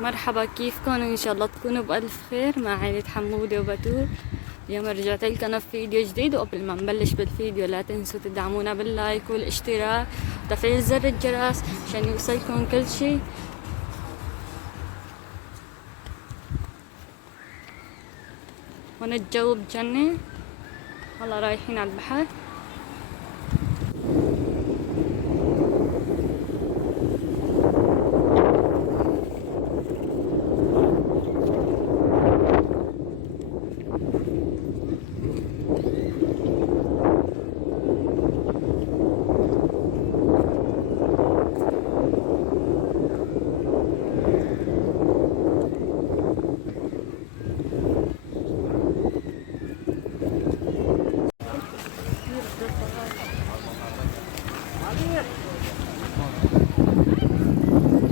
مرحبا، كيفكم؟ ان شاء الله تكونوا بألف خير مع عائلة حمودة وبتول. اليوم رجعت لكم بفيديو جديد، وقبل ما نبلش بالفيديو لا تنسوا تدعمونا باللايك والاشتراك وتفعيل زر الجرس عشان يوصلكم كل شي. هون الجو بجنن، والله رايحين على البحر.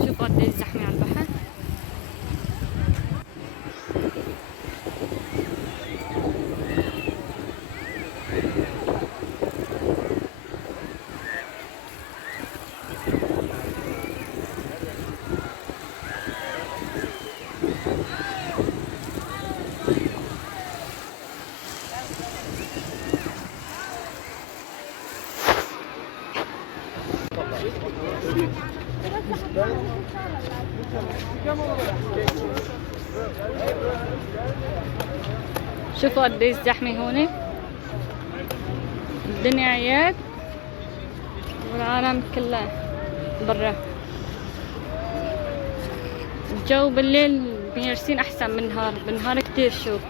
شوفوا قديش زحمة على البحر. شوفوا قديش زحمة هون، الدنيا عياد والعالم كلها برا. الجو بالليل بمرسين احسن من النهار، بالنهار كتير شوف.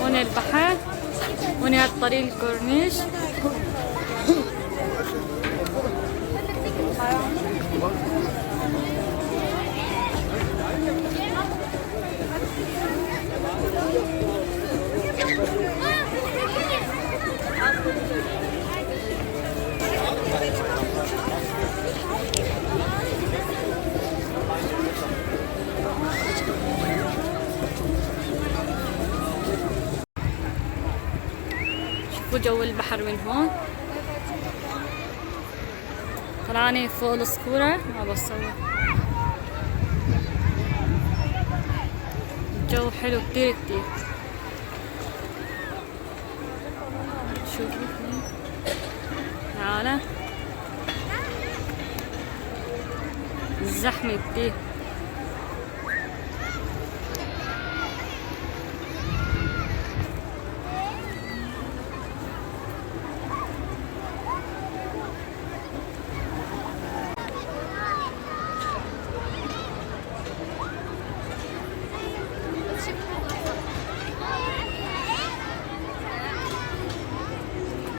هون البحر، هون هاد طريق الكورنيش. شوفوا جو البحر من هون. طلعاني فوق الصخورة ما بصور. الجو حلو كتير كتير. شوفوا تعالى، الزحمة كتير.